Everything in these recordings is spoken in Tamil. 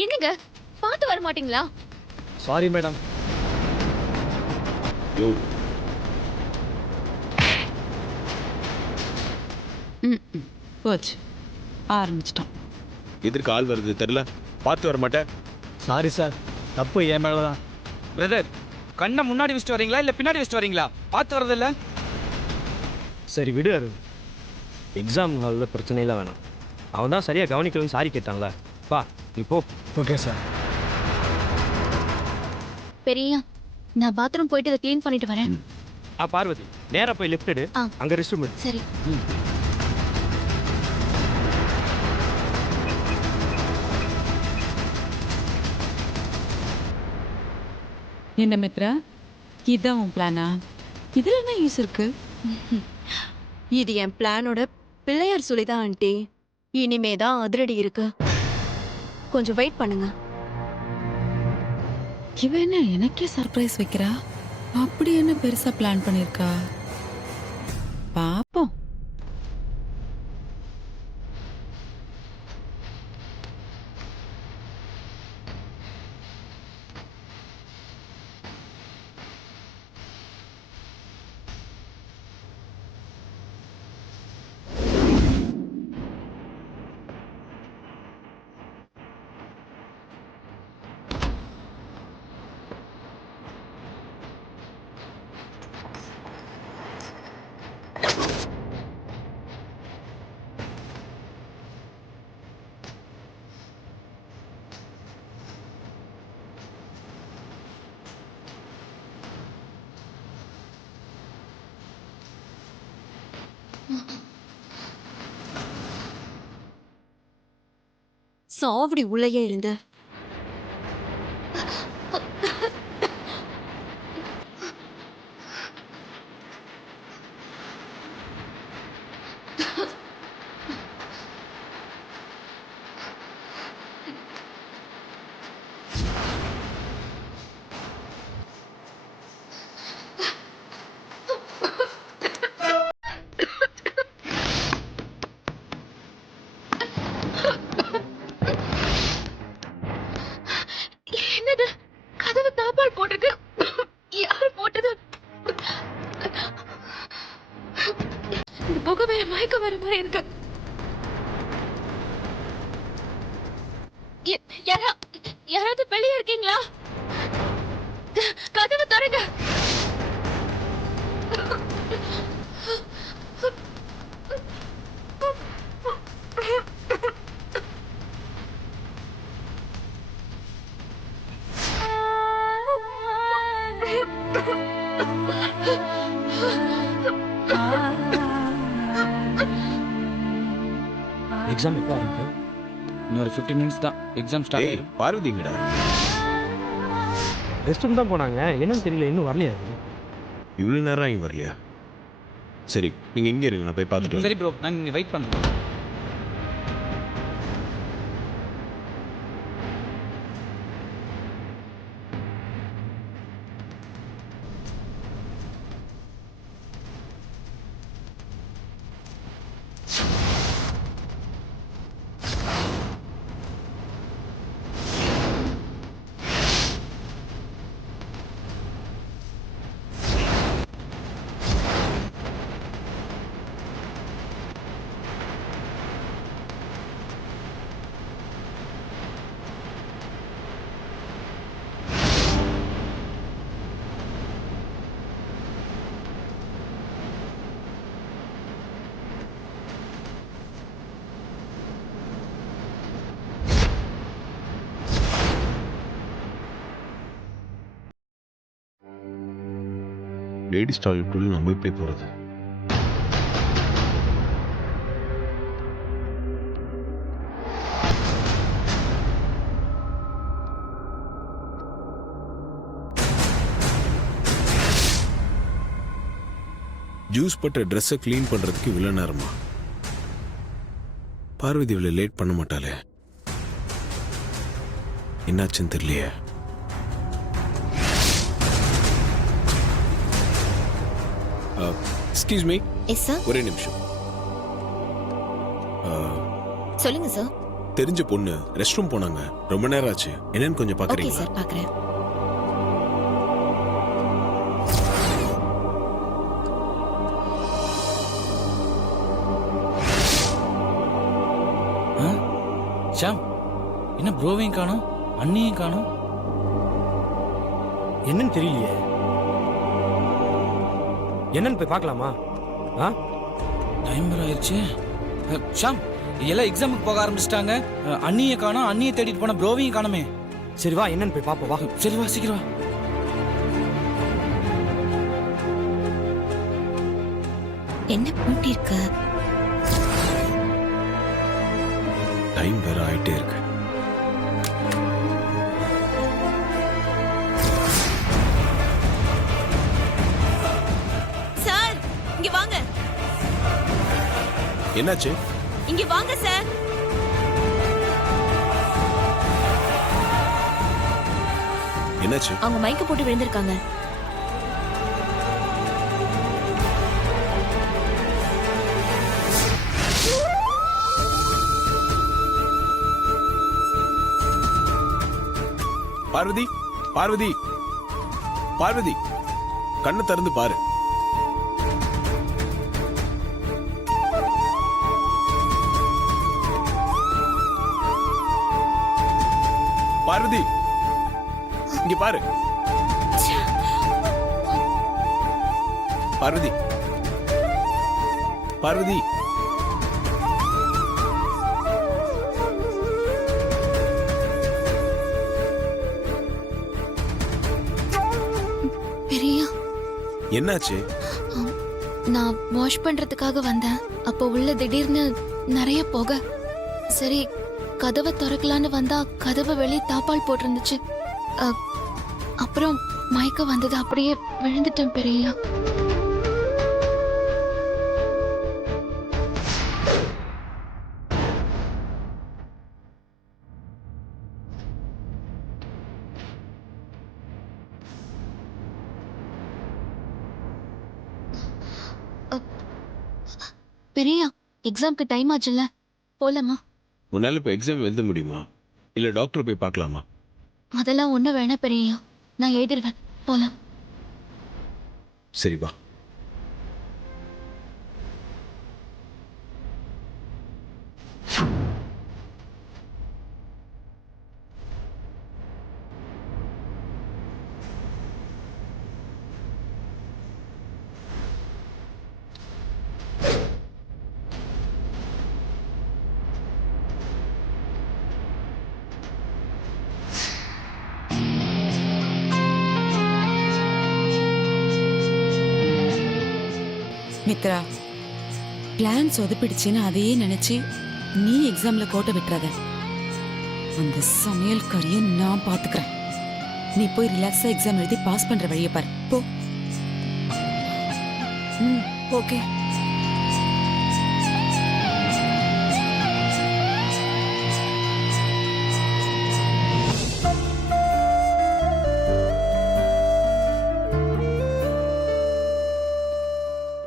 எங்கங்க பார்த்து வர மாட்டீங்களா? Sorry madam. போச்சு, ஆரம்பிச்சிட்டோம். எதற்கு ஆள் வருது தெரியல, பார்த்து வர மாட்டேன். சாரி சார், தப்பு என் மேலே தான். பிரதர், கண்ணை முன்னாடி வச்சுட்டு வரீங்களா இல்லை பின்னாடி வச்சுட்டு வரீங்களா? பார்த்து வரதில்ல. சரி விடு அருண். எக்ஸாம் ஹாலில் பிரச்சனையெல்லாம் வேணாம். அவன் தான் சரியாக கவனிக்கலன்னு சாரி கேட்டான்ல. வா நீ போ. Okay sir. பெரியா, நான் பாத்ரூம் போயிட்டு இதை க்ளீன் பண்ணிட்டு வரேன். பார்வதி, நேராக போய் லெஃப்ட் எடு. அங்கே ரெஸ்ட் ரூம். சரி. என்ன மித்ரா, இதான் உன் பிளானா? இதில் என்ன யூஸ் இருக்கு? இது என் பிளானோட பிள்ளையார் சொல்லிதான் ஆண்டி. இனிமே தான் அதிரடி இருக்கு. கொஞ்சம் வெயிட் பண்ணுங்க. இவ என்ன எனக்கே சர்ப்ரைஸ் வைக்கிறா? அப்படி என்ன பெருசா பிளான் பண்ணிருக்கா? பாப்போம். சாவடி உள்ளேயே இருந்து. என்னது? கதவு தாப்பால் போட்டிருக்கு. யாரு போட்டது? இந்த புகை வேற மயக்க வர மாதிரி இருக்கு. யாராவது வெளியே இருக்கீங்களா? கதவு திறங்க. எக்ஸாம் எப்போ ஆரம்பிக்கு? இன்னொரு 15 மினிட்ஸ் தான் எக்ஸாம் ஸ்டார்ட் ஏய் ஆகும். பார்வதிங்கடா, ரெஸ்ட் ரூம் தான் போனாங்க. என்னன்னு தெரியல, இன்னும் வரலையா? இவ்வளோ நேரம் இங்கே வரலையா? சரி நீங்கள் இங்கே இருங்க, நான் போய் பார்த்துட்டு வரேன். சரி ப்ரோ, நான் இங்கே வெயிட் பண்ணுறேன். லேடிஸ் டாய்லெட்டுள்ள நம்ம போய் போகிறது. ஜூஸ் பட்ட ட்ரெஸ்ஸை க்ளீன் பண்ணுறதுக்கு இவ்வளோ நேரமா? பார்வதி இவ்வளோ லேட் பண்ண மாட்டாளே, என்னாச்சுன்னு தெரியலையே. Excuse me. Yes sir. ஒரே நிமிஷம். சொல்லுங்க சார். தெரிஞ்ச பொண்ணு ரெஸ்ட் ரூம் போனாங்க, ரொம்ப நேரம் ஆச்சு. என்னன்னு கொஞ்சம் ஓகே பாக்குறீங்களா? சார் பார்க்குறேன். ஷாம், என்ன ப்ரோவையும் காணோம், அண்ணியும் காணோம். என்னன்னு தெரியலையே. என்னன்னு போய் பார்க்கலாமா? ஆ, டைம் வேற ஆயிடுச்சு. ஷாம், எல்லாம் எக்ஸாமுக்கு போக ஆரம்பிச்சிட்டாங்க. அண்ணியை காணோம், அண்ணியை தேடிட்டு போன ப்ரோவையும் காணோமே. சரி வா, என்னன்னு போய் பார்ப்போம் வா. சரி வா, சீக்கிரம் வா. என்ன பூட்டி இருக்கு? டைம் வேற ஆயிட்டே இருக்கு. சார் இங்க வாங்க, என்னாச்சு? இங்க வாங்க சார். என்னாச்சு? அவங்க மயக்க போட்டு விழுந்திருக்காங்க. பார்வதி, பார்வதி, பார்வதி, கண்ணை திறந்து பாரு. பார்வதி, இங்க பாரு. பார்வதி, பார்வதி, பெரியா, என்னாச்சு? நான் வாஷ் பண்றதுக்காக வந்தேன். அப்போ உள்ள திடீர்னு நிறைய புகை. சரி, கதவை திறக்கலான்னு வந்தா கதவை வெளியே தாப்பால் போட்டிருந்துச்சு. அப்புறம் மயக்க வந்தது, அப்படியே விழுந்துட்டேன் பெரியா. பெரியா, எக்ஸாம்க்கு டைம் ஆச்சுல்ல, போலாமா? உன்னால இப்ப எக்ஸாம் எழுத முடியுமா? இல்ல டாக்டர் போய் பார்க்கலாமா? அதெல்லாம் ஒண்ணு வேணாம் பெரியா, நான் எழுதிடுவேன். போலாம். சரி வா. மித்ரா, பிளான் சொதப்பிடுச்சுன்னு அதையே நினைச்சு நீ எக்ஸாம்ல கோட்டை விட்டுறாத. அந்த சமையல் கறியை நான் பாத்துக்கிறேன். நீ போய் ரிலாக்ஸா எக்ஸாம் எழுதி பாஸ் பண்ற வழியை பாரு, போ. ஓகே.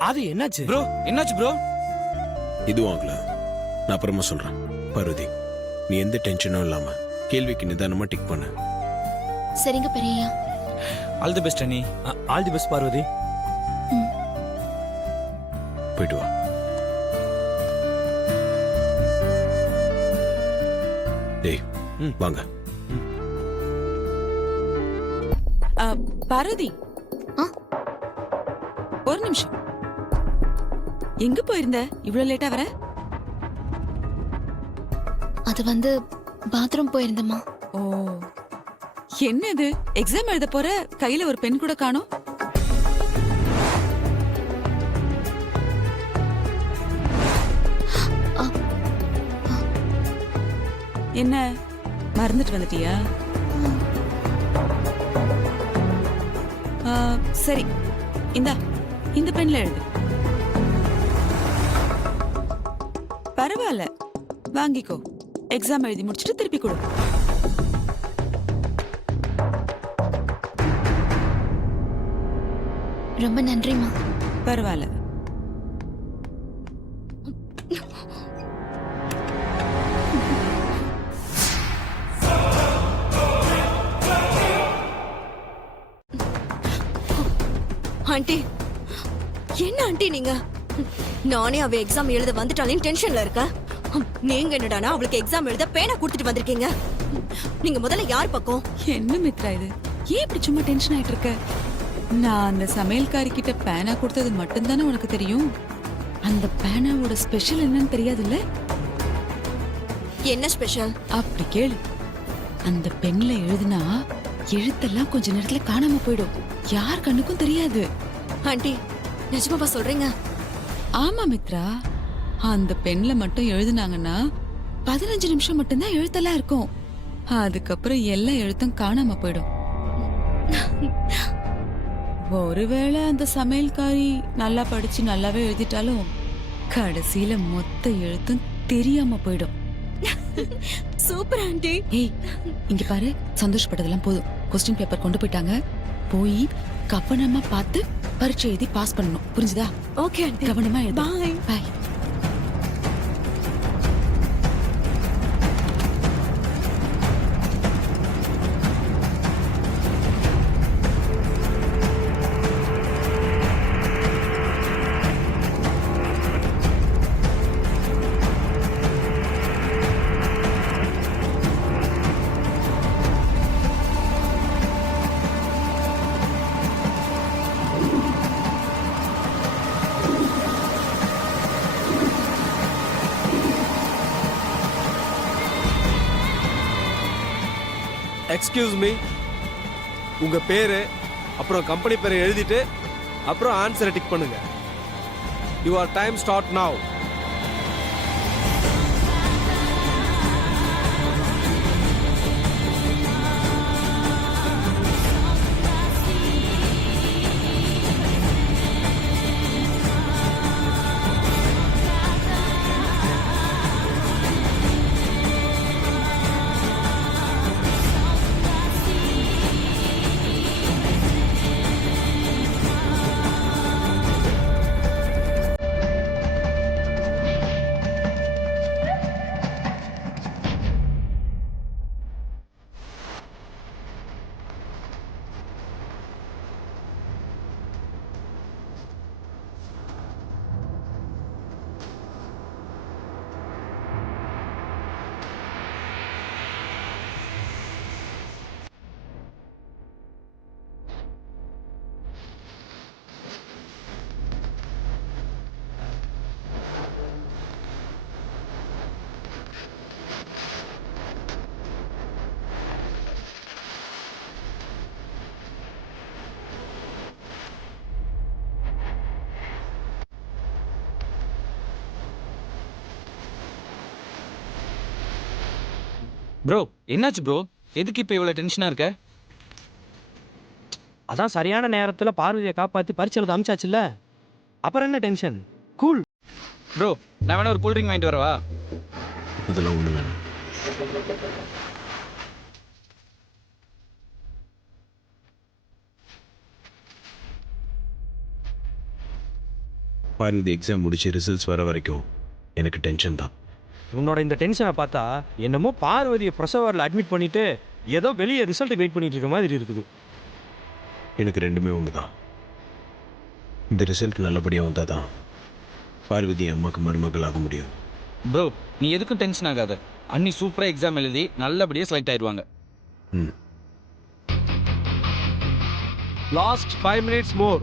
அது என்னாச்சு? ப்ரோ, என்னாச்சு ப்ரோ? இதுவும் ஆகல, நான் அப்புறமா சொல்றேன். பார்வதி, நீ எந்த டென்ஷனும் இல்லாம கேள்விக்கு நிதானமா டிக் பண்ணு. சரிங்க பெரியா. ஆல் தி பெஸ்ட் அண்ணி. All the best Parvathi. போயிட்டு வா. டேய், வாங்க. பார்வதி, ஒரு நிமிஷம். எங்க போயிருந்த இவ்வளவு லேட்டா வர? அது வந்து பாத்ரூம் போயிருந்தமா. ஓ, என்னது எக்ஸாம் எழுத போற, கையில ஒரு பென் கூட காணோம். என்ன மறந்துட்டு வந்துட்டியா? சரி, இந்த பென்ல எழுது. பரவாயில்ல, வாங்கிக்கோ. எக்ஸாம் எழுதி முடிச்சிட்டு திருப்பி கொடு. ரொம்ப நன்றிமா. பரவாயில்ல. ஆண்டி என்ன ஆண்டி நீங்க நானே அவ எக்ஸாம் எழுத வந்துட்டாலேன்னு டென்ஷன்ல இருக்கேன். நீங்க என்னடானா அவளுக்கு எக்ஸாம் எழுத பேனா கொடுத்துட்டு வந்திருக்கீங்க. நீங்க முதல்ல யார் பக்கம்? என்ன மித்ரா இது? ஏன் இப்படி சும்மா டென்ஷன் ஆயிட்டு இருக்க? நான் அந்த சமையல்காரி கிட்ட பேனா கொடுத்தது மட்டும்தானே உனக்கு தெரியும். அந்த பேனாவோட ஸ்பெஷல் என்னன்னு தெரியாதுல்ல? என்ன ஸ்பெஷல்? அப்படி கேளு. அந்த பென்ல எழுதுனா எழுத்தெல்லாம் கொஞ்ச நேரத்துல காணாம போயிடும். யார் கண்ணுக்கும் தெரியாது. ஆண்டி நிஜமாவா சொல்றீங்க? ஆமா மித்ரா, அந்த பென்ல மட்டும் எழுதுனாங்கன்னா 15 நிமிஷம் மட்டும்தான் எழுத்தெல்லாம் இருக்கும். அதுக்கப்புறம் எல்லா எழுத்தும் காணாம போயிடும். ஒருவேளை அந்த சமையல்காரி நல்லா படிச்சு நல்லாவே எழுதிட்டாலும் கடைசியில மொத்த எழுத்தும் தெரியாம போயிடும். Super aunty. ஏய், இங்க பாரு, சந்தோஷப்பட்டதெல்லாம் போதும். கொஸ்டின் பேப்பர் கொண்டு போயிட்டாங்க. போய் கவனமா பார்த்து பரீட்சை எழுதி பாஸ் பண்ணணும். புரிஞ்சுதா? Okay aunty. கவனமா எழுது. Bye. பை. எக்ஸ்கியூஸ் மீ, உங்க பேரு அப்புறம் கம்பெனி பேரை எழுதிட்டு அப்புறம் ஆன்சரை டிக் பண்ணுங்க. Your time start now. Bro என்னாச்சு ப்ரோ? எதுக்கு இப்போ இவ்வளோ டென்ஷனாக இருக்க? அதான் சரியான நேரத்துல பார்வதியை காப்பாத்தி பரீட்சை எழுத அமிச்சாச்சுல்ல, அப்புறம் என்ன டென்ஷன்? கூல். ப்ரோ நான் வேணா ஒரு கூல்ட்ரிங்க் வாங்கிட்டு வரவா? அதெல்லாம் ஒண்ணு வேணும். பார்வதி எக்ஸாம் முடிச்சு ரிசல்ட்ஸ் வர வரைக்கும் எனக்கு டென்ஷன் தான். உன்னோட இந்த டென்ஷனை பார்த்தா என்னமோ பார்வதியை பிரசவரில் அட்மிட் பண்ணிட்டு ஏதோ வெளியே ரிசல்ட் வெயிட் பண்ணிட்டு இருக்க மாதிரி இருக்குது. எனக்கு ரெண்டுமே ஒன்று தான். இந்த ரிசல்ட் நல்லபடியாக வந்தால் தான் பார்வதி அம்மாவுக்கு மருமகள் ஆக முடியும். ப்ரோ நீ எதுக்கும் டென்ஷன் ஆகாத. அண்ணி சூப்பராக எக்ஸாம் எழுதி நல்லபடியாக செலக்ட் ஆயிடுவாங்க. ம். Last 5 minutes more.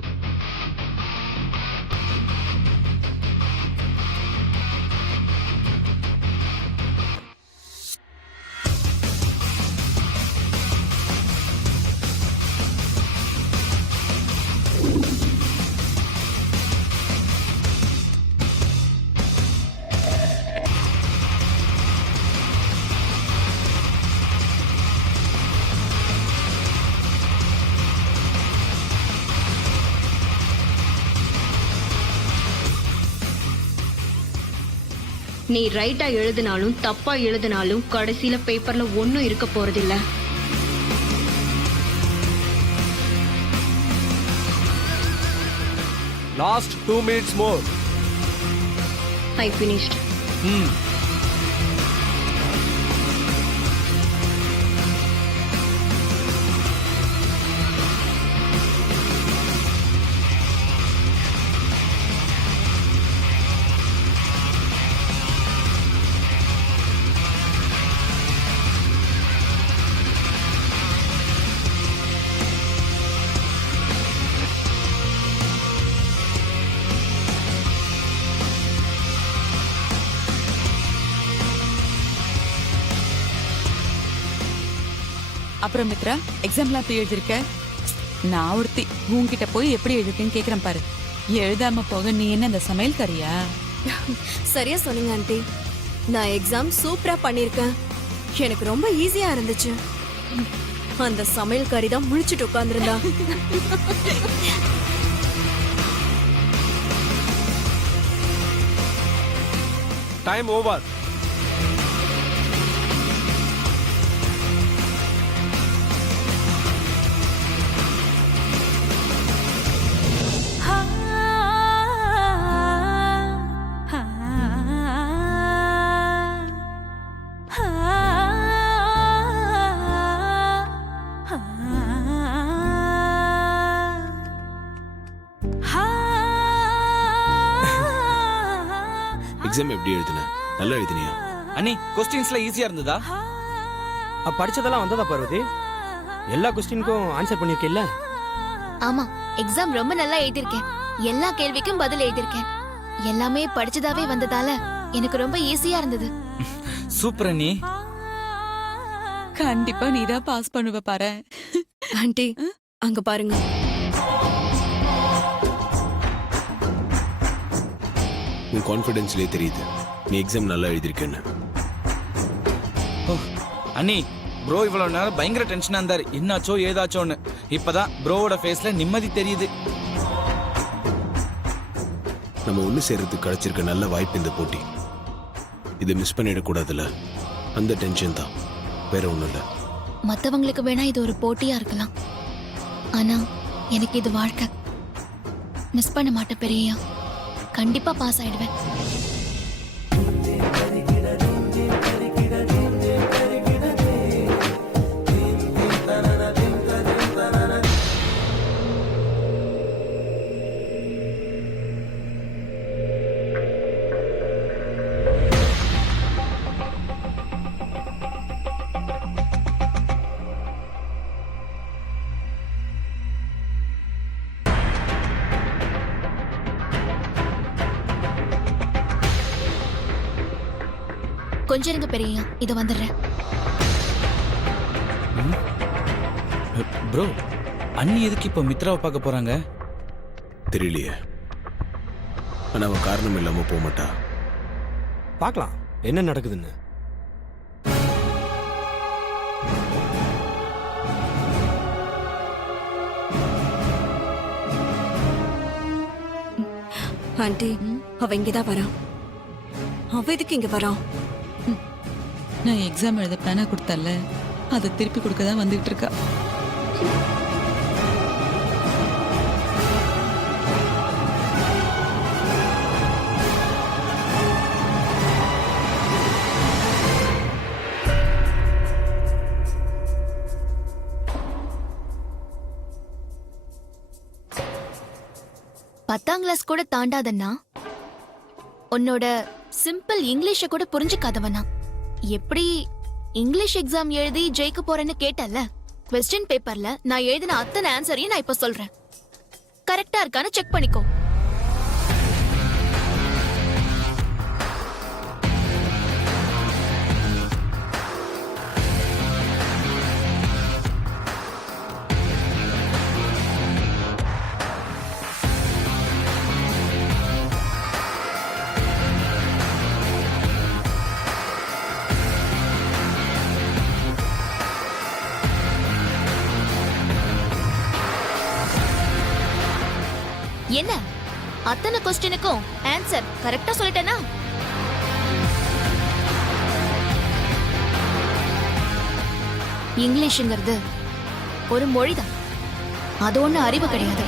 நீ ரைட்டா எழுதினாலும் தப்பா எழுதினாலும் கடைசியில பேப்பர்ல ஒன்னும் இருக்க போறதில்ல. Last 2 minutes more. ஐ finished. அப்புறம் மித்ரா எக்ஸாம்லாம் எப்படி எழுதிருக்க? நான் ஒருத்தி உன்கிட்ட போய் எப்படி எழுதிருக்கேன்னு கேக்குறேன் பாரு. எழுதாம போக நீ என்ன இந்த சமையல் கறியா? சரியா சொன்னீங்க ஆண்டி. நான் எக்ஸாம் சூப்பரா பண்ணிருக்கேன். எனக்கு ரொம்ப ஈஸியா இருந்துச்சு. அந்த சமையல்காரி தான் முழிச்சிட்டு உட்கார்ந்திருந்தா. Time over. எக்ஸாம் எப்படி எழுதின? நல்லா எழுதினியா? அண்ணி கொஸ்டின்ஸ்ல ஈஸியா இருந்ததா? படிச்சதெல்லாம் வந்ததா பார்வதி? எல்லா கொஸ்டினுக்கும் ஆன்சர் பண்ணியிருக்கேல்ல? ஆமா, எக்ஸாம் ரொம்ப நல்லா எழுதியிருக்கேன். எல்லா கேள்விக்கும் பதில் எழுதியிருக்கேன். எல்லாமே படிச்சதாவே வந்ததால எனக்கு ரொம்ப ஈஸியா இருந்தது. சூப்பர் அண்ணி. கண்டிப்பா நீதான் பாஸ் பண்ணுவ பாரு. ஆண்டி அங்க பாருங்க. உன் கான்ஃபிடென்ஸ்லயே தெரியுது நீ எக்ஸாம் நல்லா எழுதிருக்கேன்னு. ஓ, அண்ணி ப்ரோ இவ்வளவு நேரம் பயங்கர டென்ஷனா இருந்தாரு. என்னாச்சோ ஏதாச்சோன்னு. இப்பதான் ப்ரோவோட ஃபேஸ்ல நிம்மதி தெரியுது. நம்ம ஒண்ணு சேர்றதுக்கு கிடைச்சிருக்க நல்ல வாய்ப்பு இந்த போட்டி. இதை மிஸ் பண்ணிடக்கூடாதுல்ல, அந்த டென்ஷன் தான், வேற ஒண்ணும் இல்ல. மத்தவங்களுக்கு வேணா இது ஒரு போட்டியா இருக்கலாம், ஆனா எனக்கு இது வாழ்க்கை. மிஸ் பண்ண மாட்டேன் பெரியயா. கண்டிப்பா பாஸ் ஆயிடுவேன். கொஞ்சம் இருங்க பெரியயா, இத வந்துடுறேன். ப்ரோ அண்ணி எதுக்கு இப்ப மித்ராவை பார்க்க போறாங்க? தெரியலையே, ஆனா அவன் காரணம் இல்லாம போக மாட்டா. பார்க்கலாம் என்ன நடக்குதுன்னு. ஆண்டி அவ இங்கதான் வரான். அவ எதுக்கு இங்க வரான்? நான் எக்ஸாம் எழுத பிளானா கொடுத்தல, அதை திருப்பி கொடுக்க தான் வந்துகிட்டு இருக்கா. பத்தாம் கிளாஸ் கூட தாண்டாதன்னா, உன்னோட சிம்பிள் இங்கிலீஷ கூட புரிஞ்சுக்காதவனா, எப்படி இங்கிலீஷ் எக்ஸாம் எழுதி ஜெயிக்க போறேன்னு கேட்டல? क्वेश्चन பேப்பர்ல நான் எழுதின அத்தனை ஆன்சரையும் நான் இப்ப சொல்றேன். கரெக்டா இருக்கான்னு செக் பண்ணிக்கோ. என்ன அத்தனை क्वेश्चनக்கும் ஆன்சர் கரெக்டா சொல்லிட்டேனா? இங்கிலீஷ்ங்கிறது ஒரு மொழிதான், அது ஒண்ணு அறிவு கிடையாது.